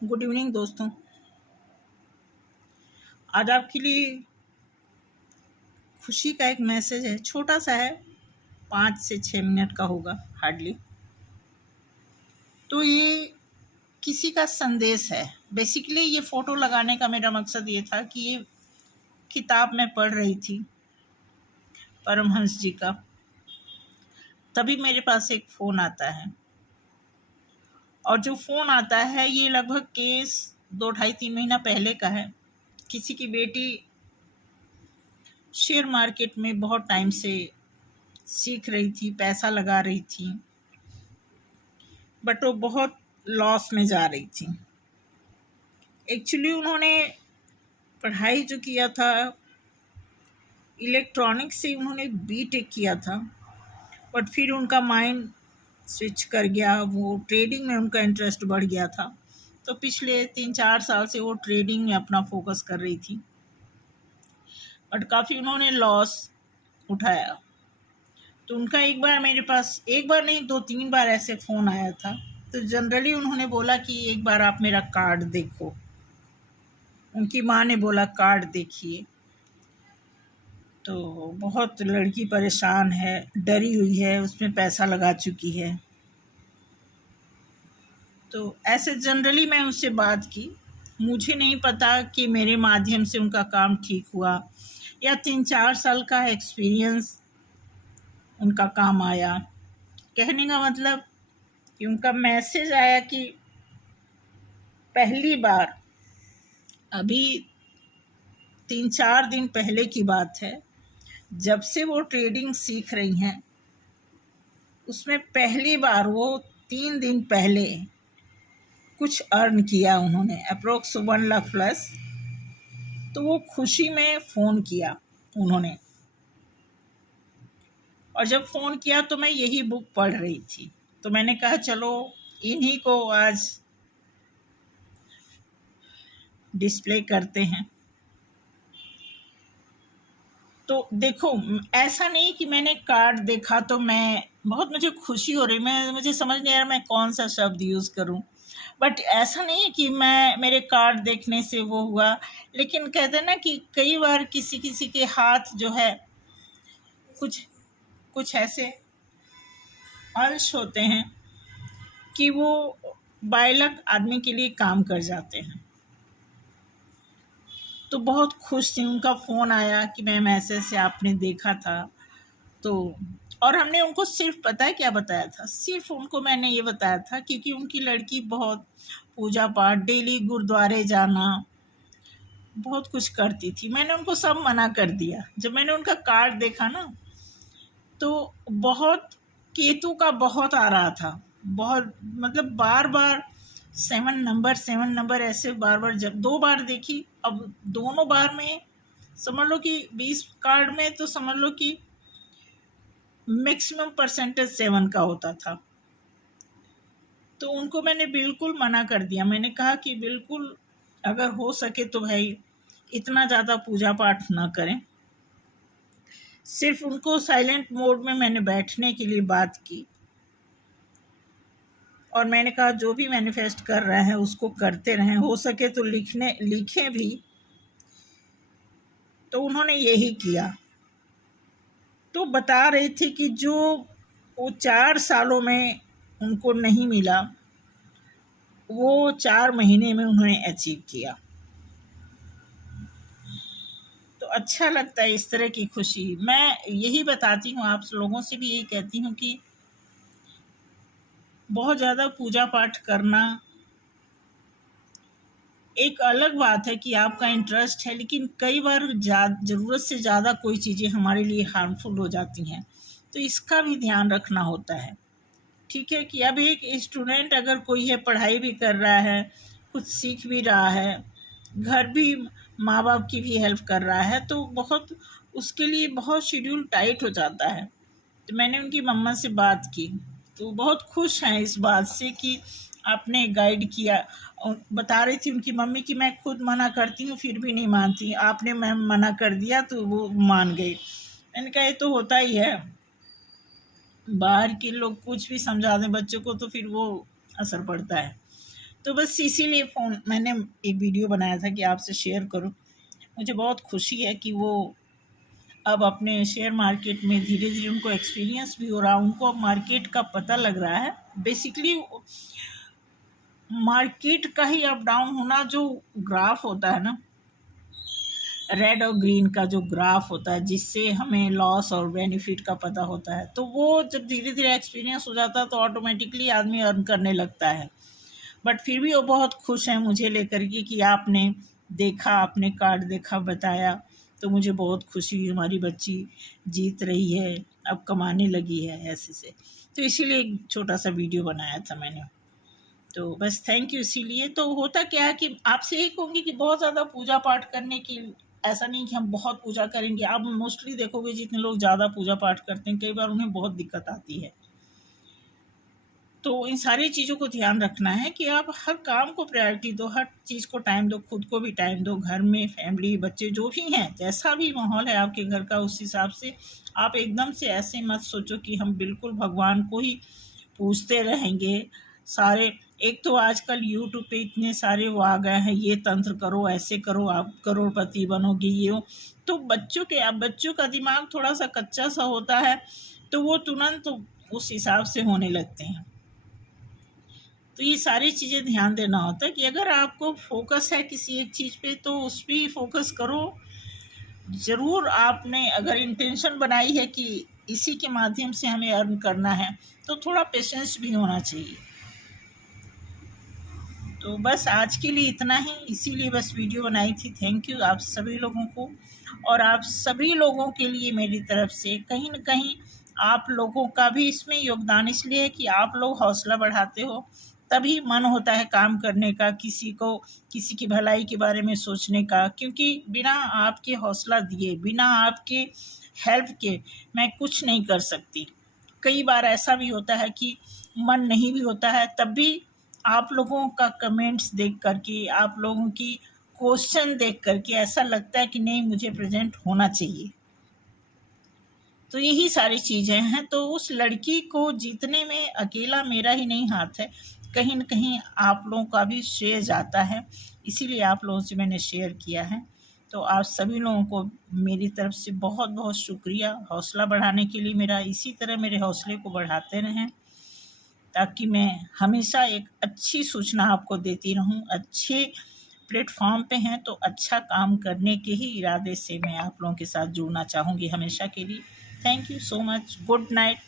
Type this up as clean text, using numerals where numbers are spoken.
Good evening दोस्तों। आज आपके लिए खुशी का एक मैसेज है, छोटा सा है, 5 से 6 मिनट का होगा हार्डली। तो ये किसी का संदेश है। बेसिकली ये फ़ोटो लगाने का मेरा मकसद ये था कि ये किताब मैं पढ़ रही थी परमहंस जी का, तभी मेरे पास एक फ़ोन आता है। और जो फ़ोन आता है ये लगभग केस 2 ढाई 3 महीना पहले का है। किसी की बेटी शेयर मार्केट में बहुत टाइम से सीख रही थी, पैसा लगा रही थी, बट वो बहुत लॉस में जा रही थी। एक्चुअली उन्होंने पढ़ाई जो किया था इलेक्ट्रॉनिक्स से, उन्होंने बीटेक किया था, बट फिर उनका माइंड स्विच कर गया, वो ट्रेडिंग में उनका इंटरेस्ट बढ़ गया था। तो पिछले 3-4 साल से वो ट्रेडिंग में अपना फोकस कर रही थी, बट काफ़ी उन्होंने लॉस उठाया। तो उनका एक बार मेरे पास, एक बार नहीं 2-3 बार ऐसे फ़ोन आया था। तो जनरली उन्होंने बोला कि एक बार आप मेरा कार्ड देखो। उनकी माँ ने बोला कार्ड देखिए। तो बहुत लड़की परेशान है, डरी हुई है, उसमें पैसा लगा चुकी है। तो ऐसे जनरली मैं उससे बात की। मुझे नहीं पता कि मेरे माध्यम से उनका काम ठीक हुआ या 3-4 साल का एक्सपीरियंस उनका काम आया। कहने का मतलब कि उनका मैसेज आया कि पहली बार, अभी 3-4 दिन पहले की बात है, जब से वो ट्रेडिंग सीख रही हैं, उसमें पहली बार वो 3 दिन पहले कुछ अर्न किया उन्होंने, अप्रोक्स 1 लाख प्लस। तो वो खुशी में फ़ोन किया उन्होंने, और जब फ़ोन किया तो मैं यही बुक पढ़ रही थी। तो मैंने कहा चलो इन्हीं को आज डिस्प्ले करते हैं। तो देखो, ऐसा नहीं कि मैंने कार्ड देखा तो मैं बहुत, मुझे खुशी हो रही, मुझे समझ नहीं आ रहा मैं कौन सा शब्द यूज़ करूं, बट ऐसा नहीं है कि मेरे कार्ड देखने से वो हुआ। लेकिन कहते हैं ना कि कई बार किसी किसी के हाथ जो है कुछ कुछ ऐसे अंश होते हैं कि वो बाइलक आदमी के लिए काम कर जाते हैं। तो बहुत खुश थी, उनका फ़ोन आया कि मैम ऐसे से आपने देखा था। तो और हमने उनको सिर्फ पता है क्या बताया था, सिर्फ उनको मैंने ये बताया था क्योंकि उनकी लड़की बहुत पूजा पाठ, डेली गुरुद्वारे जाना, बहुत कुछ करती थी। मैंने उनको सब मना कर दिया। जब मैंने उनका कार्ड देखा ना, तो बहुत केतु का बहुत आ रहा था, बहुत, मतलब बार बार 7 नंबर ऐसे बार बार, जब 2 बार देखी, अब दोनों बार में समझ लो कि 20 कार्ड में तो समझ लो कि मैक्सिमम परसेंटेज 7 का होता था। तो उनको मैंने बिल्कुल मना कर दिया। मैंने कहा कि बिल्कुल अगर हो सके तो भाई इतना ज़्यादा पूजा पाठ ना करें। सिर्फ उनको साइलेंट मोड में मैंने बैठने के लिए बात की, और मैंने कहा जो भी मैनिफेस्ट कर रहे हैं उसको करते रहें, हो सके तो लिखें भी। तो उन्होंने यही किया। तो बता रही थी कि जो वो 4 सालों में उनको नहीं मिला, वो 4 महीने में उन्होंने अचीव किया। तो अच्छा लगता है इस तरह की खुशी। मैं यही बताती हूँ, आप लोगों से भी यही कहती हूँ कि बहुत ज़्यादा पूजा पाठ करना एक अलग बात है कि आपका इंटरेस्ट है, लेकिन कई बार ज़रूरत से ज़्यादा कोई चीज़ें हमारे लिए हार्मफुल हो जाती हैं, तो इसका भी ध्यान रखना होता है। ठीक है कि अब एक स्टूडेंट अगर कोई है, पढ़ाई भी कर रहा है, कुछ सीख भी रहा है, घर भी माँ बाप की भी हेल्प कर रहा है, तो बहुत उसके लिए बहुत शेड्यूल टाइट हो जाता है। तो मैंने उनकी मम्मा से बात की, तो बहुत खुश हैं इस बात से कि आपने गाइड किया। और बता रही थी उनकी मम्मी कि मैं खुद मना करती हूँ फिर भी नहीं मानती, आपने मैम मना कर दिया तो वो मान गई। मैंने कहा ये तो होता ही है, बाहर के लोग कुछ भी समझा दें बच्चों को तो फिर वो असर पड़ता है। तो बस इसीलिए मैंने एक वीडियो बनाया था कि आपसे शेयर करूं। मुझे बहुत खुशी है कि वो अब अपने शेयर मार्केट में धीरे धीरे उनको एक्सपीरियंस भी हो रहा, उनको अब मार्केट का पता लग रहा है। बेसिकली मार्केट का ही अप डाउन होना, जो ग्राफ होता है ना, रेड और ग्रीन का जो ग्राफ होता है, जिससे हमें लॉस और बेनिफिट का पता होता है, तो वो जब धीरे धीरे एक्सपीरियंस हो जाता है तो ऑटोमेटिकली आदमी अर्न करने लगता है। बट फिर भी वो बहुत खुश हैं मुझे लेकर के कि आपने देखा, आपने कार्ड देखा, बताया, तो मुझे बहुत खुशी हुई। हमारी बच्ची जीत रही है, अब कमाने लगी है ऐसे से। तो इसीलिए एक छोटा सा वीडियो बनाया था मैंने। तो बस थैंक यू। इसीलिए तो होता क्या है कि आपसे यही कहूँगी कि बहुत ज़्यादा पूजा पाठ करने की, ऐसा नहीं कि हम बहुत पूजा करेंगे। आप मोस्टली देखोगे जितने लोग ज़्यादा पूजा पाठ करते हैं, कई बार उन्हें बहुत दिक्कत आती है। तो इन सारी चीज़ों को ध्यान रखना है कि आप हर काम को प्रायोरिटी दो, हर चीज़ को टाइम दो, खुद को भी टाइम दो, घर में फैमिली, बच्चे जो भी हैं, जैसा भी माहौल है आपके घर का, उस हिसाब से आप एकदम से ऐसे मत सोचो कि हम बिल्कुल भगवान को ही पूजते रहेंगे। सारे एक तो आजकल यूट्यूब पे इतने सारे वो आ गए हैं, ये तंत्र करो, ऐसे करो, आप करोड़पति बनोगे, ये हो। तो बच्चों का दिमाग थोड़ा सा कच्चा सा होता है, तो वो तुरंत उस हिसाब से होने लगते हैं। तो ये सारी चीज़ें ध्यान देना होता है कि अगर आपको फोकस है किसी एक चीज़ पे, तो उस पर फोकस करो। ज़रूर आपने अगर इंटेंशन बनाई है कि इसी के माध्यम से हमें अर्न करना है, तो थोड़ा पेशेंस भी होना चाहिए। तो बस आज के लिए इतना ही, इसीलिए बस वीडियो बनाई थी। थैंक यू आप सभी लोगों को, और आप सभी लोगों के लिए मेरी तरफ से कहीं न कहीं आप लोगों का भी इसमें योगदान इसलिए है कि आप लोग हौसला बढ़ाते हो, तभी मन होता है काम करने का, किसी की भलाई के बारे में सोचने का। क्योंकि बिना आपके हौसला दिए, बिना आपके हेल्प के मैं कुछ नहीं कर सकती। कई बार ऐसा भी होता है कि मन नहीं भी होता है, तब भी आप लोगों का कमेंट्स देख कर के, आप लोगों की क्वेश्चन देख कर के ऐसा लगता है कि नहीं, मुझे प्रेजेंट होना चाहिए। तो यही सारी चीज़ें हैं। तो उस लड़की को जीतने में अकेला मेरा ही नहीं हाथ है, कहीं न कहीं आप लोगों का भी श्रेय जाता है, इसीलिए आप लोगों से मैंने शेयर किया है। तो आप सभी लोगों को मेरी तरफ से बहुत बहुत शुक्रिया, हौसला बढ़ाने के लिए मेरा, इसी तरह मेरे हौसले को बढ़ाते रहें, ताकि मैं हमेशा एक अच्छी सूचना आपको देती रहूं। अच्छे प्लेटफॉर्म पे हैं तो अच्छा काम करने के ही इरादे से मैं आप लोगों के साथ जुड़ना चाहूँगी हमेशा के लिए। Thank you so much. Good night.